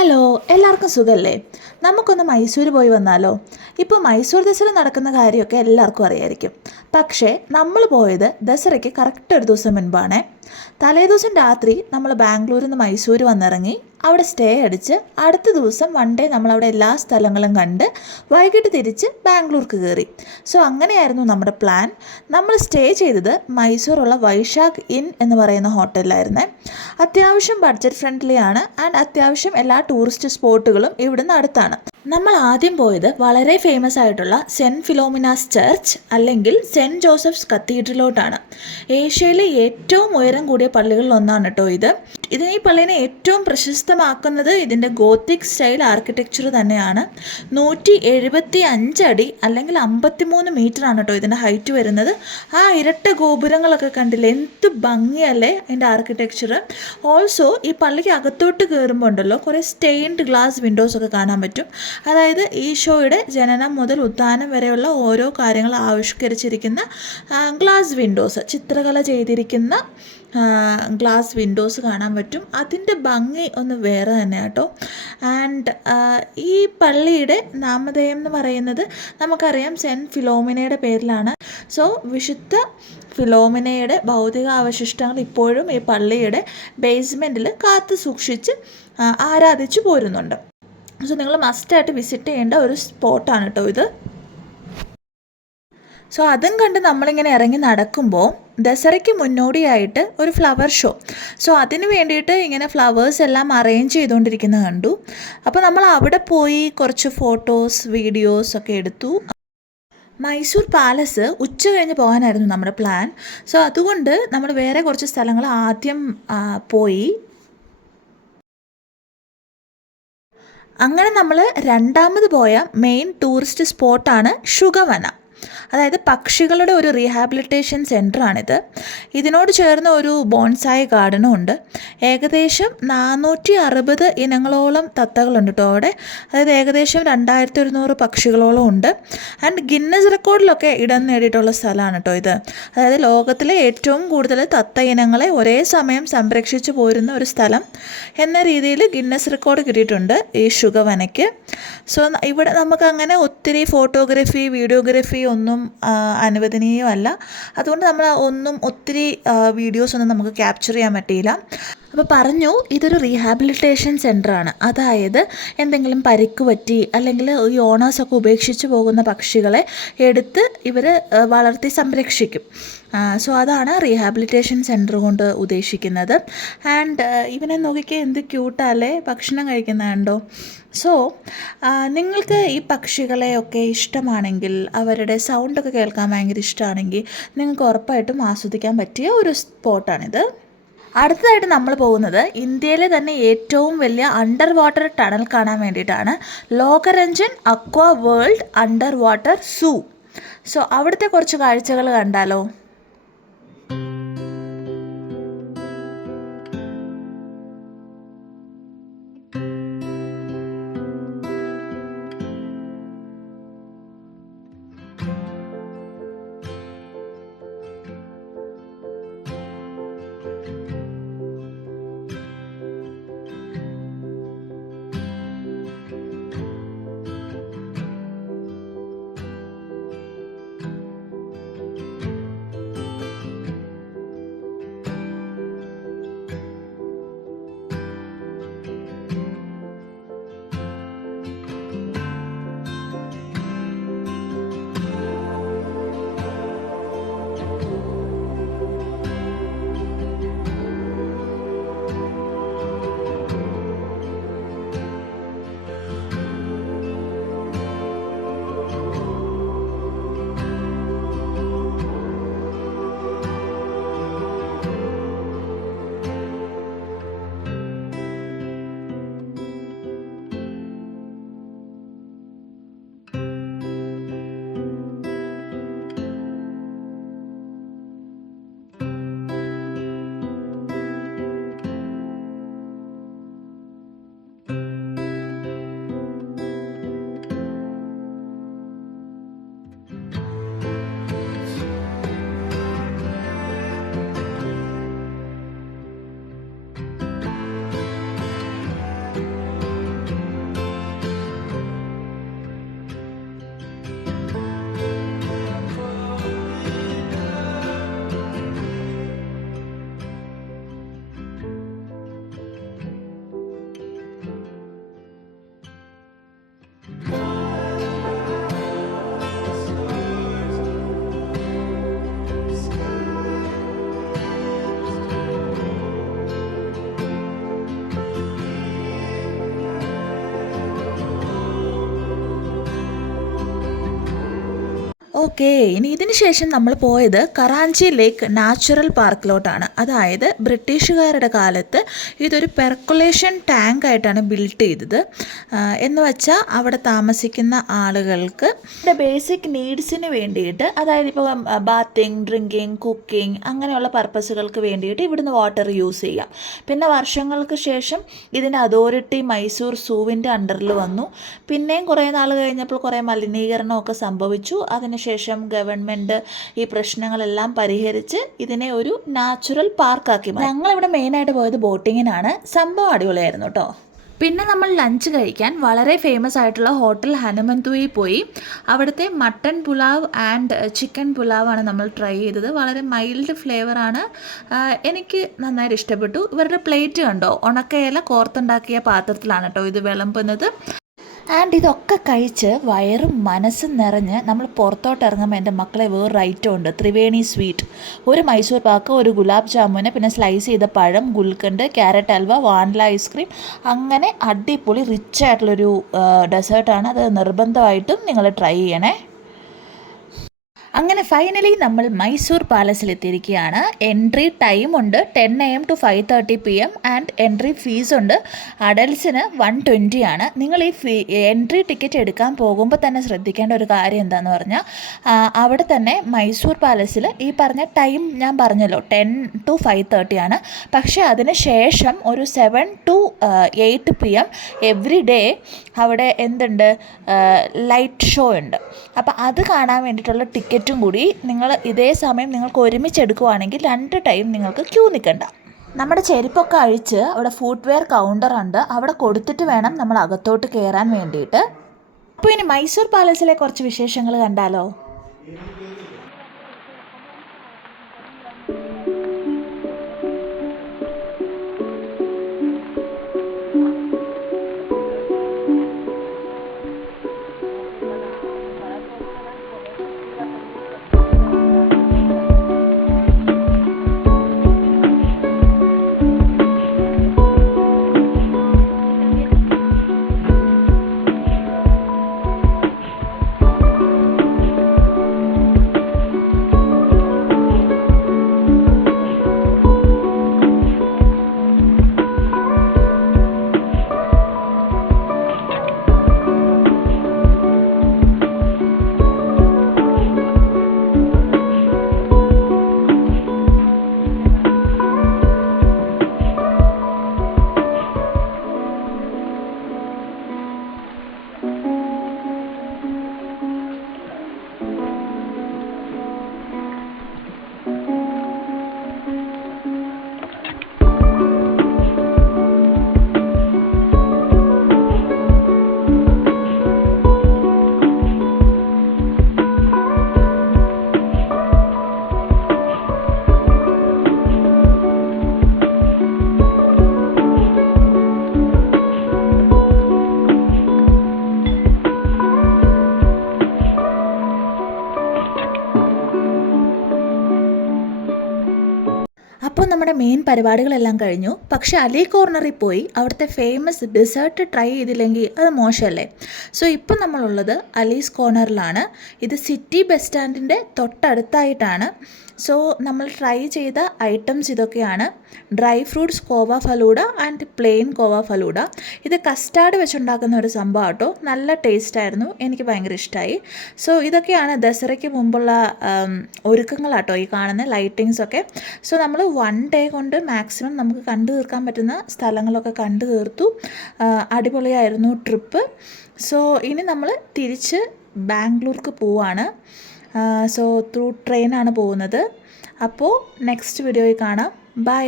Hello, എല്ലാവർക്കും സുഖല്ലേ? നമുക്കൊന്ന് മൈസൂർ പോയി വന്നാലോ? ഇപ്പോൾ മൈസൂർ ദസറ നടക്കുന്ന കാര്യമൊക്കെ എല്ലാവർക്കും അറിയായിരിക്കും. പക്ഷേ നമ്മൾ പോയത് ദസറയ്ക്ക് കറക്റ്റ് ഒരു ദിവസം മുൻപാണേ. തലേദിവസം രാത്രി നമ്മൾ ബാംഗ്ലൂരിൽ നിന്ന് മൈസൂർ വന്നിറങ്ങി, അവിടെ സ്റ്റേ അടിച്ച് അടുത്ത ദിവസം വൺ ഡേ നമ്മളവിടെ എല്ലാ സ്ഥലങ്ങളും കണ്ട് വൈകിട്ട് തിരിച്ച് ബാംഗ്ലൂർക്ക് കയറി. സോ അങ്ങനെയായിരുന്നു നമ്മുടെ പ്ലാൻ. നമ്മൾ സ്റ്റേ ചെയ്തത് മൈസൂറുള്ള വൈശാഖ് ഇൻ എന്ന് പറയുന്ന ഹോട്ടലിലായിരുന്നേ. അത്യാവശ്യം ബഡ്ജറ്റ് ഫ്രണ്ട്ലി ആണ് ആൻഡ് അത്യാവശ്യം എല്ലാ ടൂറിസ്റ്റ് സ്പോട്ടുകളും ഇവിടുന്ന് അടുത്താണ്. നമ്മൾ ആദ്യം പോയത് വളരെ ഫേമസ് ആയിട്ടുള്ള സെൻറ്റ് ഫിലോമിനാസ് ചർച്ച് അല്ലെങ്കിൽ സെൻറ്റ് ജോസഫ്സ് കത്തീഡ്രലോട്ടാണ്. ഏഷ്യയിലെ ഏറ്റവും ഉയരം കൂടിയ പള്ളികളിൽ ഒന്നാണ് കേട്ടോ ഇത്. ഈ പള്ളിനെ ഏറ്റവും പ്രശസ്തമാക്കുന്നത് ഇതിൻ്റെ ഗോത്തിക് സ്റ്റൈൽ ആർക്കിടെക്ചർ തന്നെയാണ്. 175 അടി അല്ലെങ്കിൽ 53 മീറ്ററാണ് കേട്ടോ ഇതിൻ്റെ ഹൈറ്റ് വരുന്നത്. ആ ഇരട്ട ഗോപുരങ്ങളൊക്കെ കണ്ടില്ലേ, എന്ത് ഭംഗിയല്ലേ അതിൻ്റെ ആർക്കിടെക്ചർ. ഓൾസോ ഈ പള്ളിക്ക് അകത്തോട്ട് കയറുമ്പോൾ ഉണ്ടല്ലോ കുറേ സ്റ്റെയിൻഡ് ഗ്ലാസ് വിൻഡോസൊക്കെ കാണാൻ പറ്റും. അതായത് ഈശോയുടെ ജനനം മുതൽ ഉത്ഥാനം വരെയുള്ള ഓരോ കാര്യങ്ങൾ ആവിഷ്കരിച്ചിരിക്കുന്ന ഗ്ലാസ് വിൻഡോസ്, ചിത്രകല ചെയ്തിരിക്കുന്ന ഗ്ലാസ് വിൻഡോസ് കാണാൻ പറ്റും. അതിൻ്റെ ഭംഗി ഒന്ന് വേറെ തന്നെ കേട്ടോ. ആൻഡ് ഈ പള്ളിയുടെ നാമധേയം എന്ന് പറയുന്നത് നമുക്കറിയാം സെൻറ്റ് ഫിലോമിനയുടെ പേരിലാണ്. സോ വിശുദ്ധ ഫിലോമിനയുടെ ഭൗതികാവശിഷ്ടങ്ങൾ ഇപ്പോഴും ഈ പള്ളിയുടെ ബേസ്മെൻറ്റിൽ കാത്തു സൂക്ഷിച്ച് ആരാധിച്ചു പോരുന്നുണ്ട്. സോ നിങ്ങൾ മസ്റ്റായിട്ട് വിസിറ്റ് ചെയ്യേണ്ട ഒരു സ്പോട്ടാണ് കേട്ടോ ഇത്. സോ അതും കണ്ട് നമ്മളിങ്ങനെ ഇറങ്ങി നടക്കുമ്പോൾ ദസറയ്ക്ക് മുന്നോടിയായിട്ട് ഒരു ഫ്ലവർ ഷോ. സോ അതിന് വേണ്ടിയിട്ട് ഇങ്ങനെ ഫ്ലവേഴ്സ് എല്ലാം അറേഞ്ച് ചെയ്തുകൊണ്ടിരിക്കുന്നത് കണ്ടു. അപ്പോൾ നമ്മൾ അവിടെ പോയി കുറച്ച് ഫോട്ടോസ് വീഡിയോസ് ഒക്കെ എടുത്തു. മൈസൂർ പാലസ് ഉച്ച കഴിഞ്ഞ് പോകാനായിരുന്നു നമ്മുടെ പ്ലാൻ. സോ അതുകൊണ്ട് നമ്മൾ വേറെ കുറച്ച് സ്ഥലങ്ങൾ ആദ്യം പോയി. അങ്ങനെ നമ്മൾ രണ്ടാമത് പോയ മെയിൻ ടൂറിസ്റ്റ് സ്പോട്ടാണ് ഷുഗവന. അതായത് പക്ഷികളുടെ ഒരു റീഹാബിലിറ്റേഷൻ സെൻ്ററാണിത്. ഇതിനോട് ചേർന്ന് ഒരു ബോൺസായി ഗാർഡനും ഉണ്ട്. ഏകദേശം 460 ഇനങ്ങളോളം തത്തകളുണ്ട് കേട്ടോ അവിടെ. അതായത് ഏകദേശം 2100 പക്ഷികളോളം ഉണ്ട്. ആൻഡ് ഗിന്നസ് റെക്കോർഡിലൊക്കെ ഇടം നേടിയിട്ടുള്ള സ്ഥലമാണ് കേട്ടോ ഇത്. അതായത് ലോകത്തിലെ ഏറ്റവും കൂടുതൽ തത്ത ഇനങ്ങളെ ഒരേ സമയം സംരക്ഷിച്ചു പോരുന്ന ഒരു സ്ഥലം എന്ന രീതിയിൽ ഗിന്നസ് റെക്കോർഡ് കിട്ടിയിട്ടുണ്ട് ഈ ഷുഗവനയ്ക്ക്. സോ ഇവിടെ നമുക്കങ്ങനെ ഒത്തിരി ഫോട്ടോഗ്രാഫി വീഡിയോഗ്രാഫി ഒന്നും അനുവദനീയമല്ല. അതുകൊണ്ട് നമ്മൾ ഒത്തിരി വീഡിയോസൊന്നും നമുക്ക് ക്യാപ്ചർ ചെയ്യാൻ പറ്റിയില്ല. അപ്പോൾ പറഞ്ഞു ഇതൊരു റീഹാബിലിറ്റേഷൻ സെൻ്ററാണ്. അതായത് എന്തെങ്കിലും പരിക്ക് പറ്റി അല്ലെങ്കിൽ ഈ ഓണേഴ്സൊക്കെ ഉപേക്ഷിച്ച് പോകുന്ന പക്ഷികളെ എടുത്ത് ഇവർ വളർത്തി സംരക്ഷിക്കും. സോ അതാണ് റീഹാബിലിറ്റേഷൻ സെൻറ്റർ കൊണ്ട് ഉദ്ദേശിക്കുന്നത്. ആൻഡ് ഇവനെ നോക്കിക്കേ, എന്ത് ക്യൂട്ടല്ലേ ഭക്ഷണം കഴിക്കുന്നതുണ്ടോ. സോ നിങ്ങൾക്ക് ഈ പക്ഷികളെയൊക്കെ ഇഷ്ടമാണെങ്കിൽ, അവരുടെ സൗണ്ടൊക്കെ കേൾക്കാൻ ഭയങ്കര ഇഷ്ടമാണെങ്കിൽ നിങ്ങൾക്ക് ഉറപ്പായിട്ടും ആസ്വദിക്കാൻ പറ്റിയ ഒരു സ്പോട്ടാണിത്. അടുത്തതായിട്ട് നമ്മൾ പോകുന്നത് ഇന്ത്യയിലെ തന്നെ ഏറ്റവും വലിയ അണ്ടർ വാട്ടർ ടണൽ കാണാൻ വേണ്ടിയിട്ടാണ്. ലോകരഞ്ജൻ അക്വാ വേൾഡ് അണ്ടർ വാട്ടർ സൂ. സോ അവിടുത്തെ കുറച്ച് കാഴ്ചകൾ കണ്ടാലോ? ഓക്കെ, ഇനി ഇതിന് ശേഷം നമ്മൾ പോയത് കറാഞ്ചി ലേക്ക് നാച്ചുറൽ പാർക്കിലോട്ടാണ്. അതായത് ബ്രിട്ടീഷുകാരുടെ കാലത്ത് ഇതൊരു പെർക്കുലേഷൻ ടാങ്ക് ആയിട്ടാണ് ബിൽറ്റ് ചെയ്തത്. എന്ന് വെച്ചാൽ അവിടെ താമസിക്കുന്ന ആളുകൾക്ക് ബേസിക് നീഡ്സിന് വേണ്ടിയിട്ട്, അതായത് ഇപ്പോൾ ബാത്തിങ്, ഡ്രിങ്കിങ്, കുക്കിംഗ് അങ്ങനെയുള്ള പർപ്പസുകൾക്ക് വേണ്ടിയിട്ട് ഇവിടുന്ന് വാട്ടർ യൂസ് ചെയ്യാം. പിന്നെ വർഷങ്ങൾക്ക് ശേഷം ഇതിൻ്റെ അതോറിറ്റി മൈസൂർ സൂവിൻ്റെ അണ്ടറിൽ വന്നു. പിന്നെയും കുറേ നാൾ കഴിഞ്ഞപ്പോൾ കുറേ മലിനീകരണമൊക്കെ സംഭവിച്ചു. അതിനുശേഷം ഗവൺമെൻറ് ഈ പ്രശ്നങ്ങളെല്ലാം പരിഹരിച്ച് ഇതിനെ ഒരു നാച്ചുറൽ പാർക്കാക്കി. ഞങ്ങളിവിടെ മെയിനായിട്ട് പോയത് ബോട്ടിങ്ങിനാണ്. സംഭവം അടിപൊളിയായിരുന്നു കേട്ടോ. പിന്നെ നമ്മൾ ലഞ്ച് കഴിക്കാൻ വളരെ ഫേമസ് ആയിട്ടുള്ള ഹോട്ടൽ ഹനുമന്തുയിൽ പോയി. അവിടുത്തെ മട്ടൺ പുലാവ് ആൻഡ് ചിക്കൻ പുലാവാണ് നമ്മൾ ട്രൈ ചെയ്തത്. വളരെ മൈൽഡ് ഫ്ലേവറാണ്. എനിക്ക് നന്നായിട്ട് ഇഷ്ടപ്പെട്ടു. ഇവരുടെ പ്ലേറ്റ് കണ്ടോ, ഉണക്കയില കോർത്തുണ്ടാക്കിയ പാത്രത്തിലാണ് കേട്ടോ ഇത് വിളമ്പുന്നത്. ആൻഡ് ഇതൊക്കെ കഴിച്ച് വയറും മനസ്സും നിറഞ്ഞ് നമ്മൾ പുറത്തോട്ട് ഇറങ്ങുമ്പോൾ എൻ്റെ മക്കളെ വേറൊരു ഐറ്റം ഉണ്ട്, ത്രിവേണി സ്വീറ്റ്. ഒരു മൈസൂർ പാക്ക്, ഒരു ഗുലാബ് ജാമുന്, പിന്നെ സ്ലൈസ് ചെയ്ത പഴം, gulkand, carrot halwa, vanilla ice cream, അങ്ങനെ അടിപൊളി റിച്ച് ആയിട്ടുള്ളൊരു ഡെസേർട്ടാണ്. അത് നിർബന്ധമായിട്ടും നിങ്ങൾ ട്രൈ ചെയ്യണേ. അങ്ങനെ ഫൈനലി നമ്മൾ മൈസൂർ പാലസിലെത്തിയിരിക്കുകയാണ്. എൻട്രി ടൈം ഉണ്ട് 10 AM to 5:30 PM and entry fees ഉണ്ട്. അഡൽസിന് 120 ആണ്. നിങ്ങൾ ഈ എൻട്രി ടിക്കറ്റ് എടുക്കാൻ പോകുമ്പോൾ തന്നെ ശ്രദ്ധിക്കേണ്ട ഒരു കാര്യം എന്താണെന്ന് പറഞ്ഞാൽ, അവിടെ തന്നെ മൈസൂർ പാലസിൽ ഈ പറഞ്ഞ ടൈം ഞാൻ പറഞ്ഞല്ലോ 10 to 5:30 ആണ്. പക്ഷേ അതിന് ശേഷം ഒരു 7 to 8 PM എവറി ഡേ അവിടെ എന്തുണ്ട്, ലൈറ്റ് ഷോ ഉണ്ട്. അപ്പോൾ അത് കാണാൻ വേണ്ടിയിട്ടുള്ള ടിക്കറ്റും കൂടി നിങ്ങൾ ഇതേ സമയം നിങ്ങൾക്ക് ഒരുമിച്ചെടുക്കുവാണെങ്കിൽ 2 ടൈം നിങ്ങൾക്ക് ക്യൂ നിൽക്കണ്ട. നമ്മുടെ ചെരുപ്പൊക്കെ അഴിച്ച് അവിടെ ഫുട്വെയർ കൗണ്ടറുണ്ട്, അവിടെ കൊടുത്തിട്ട് വേണം നമ്മൾ അകത്തോട്ട് കയറാൻ വേണ്ടിയിട്ട്. അപ്പോൾ ഇനി മൈസൂർ പാലസിലെ കുറച്ച് വിശേഷങ്ങൾ കണ്ടാലോ. അപ്പോൾ നമ്മുടെ മെയിൻ പരിപാടികളെല്ലാം കഴിഞ്ഞു. പക്ഷേ അലി കോർണറിൽ പോയി അവിടുത്തെ ഫേമസ് ഡെസേർട്ട് ട്രൈ ചെയ്തില്ലെങ്കിൽ അത് മോശമല്ലേ. സോ ഇപ്പോൾ നമ്മളുള്ളത് അലീസ് കോർണറിലാണ്. ഇത് സിറ്റി ബസ് സ്റ്റാൻഡിൻ്റെ തൊട്ടടുത്തായിട്ടാണ്. സോ നമ്മൾ ട്രൈ ചെയ്ത ഐറ്റംസ് ഇതൊക്കെയാണ്: dry fruits khoa falooda and plain khoa falooda. ഇത് കസ്റ്റാർഡ് വെച്ചുണ്ടാക്കുന്ന ഒരു സംഭവം കേട്ടോ. നല്ല ടേസ്റ്റായിരുന്നു, എനിക്ക് ഭയങ്കര ഇഷ്ടമായി. സോ ഇതൊക്കെയാണ് ദസറയ്ക്ക് മുമ്പുള്ള ഒരുക്കങ്ങളാട്ടോ ഈ കാണുന്ന ലൈറ്റിങ്സൊക്കെ. സോ നമ്മൾ 1 ഡേ കൊണ്ട് മാക്സിമം നമുക്ക് കണ്ടു തീർക്കാൻ പറ്റുന്ന സ്ഥലങ്ങളൊക്കെ കണ്ടു തീർത്തു. അടിപൊളിയായിരുന്നു ട്രിപ്പ്. സോ ഇനി നമ്മൾ തിരിച്ച് ബാംഗ്ലൂർക്ക് പോവാണ്. സോ ത്രൂ ട്രെയിനാണ് പോകുന്നത്. അപ്പോൾ നെക്സ്റ്റ് വീഡിയോയിൽ കാണാം. ബൈ.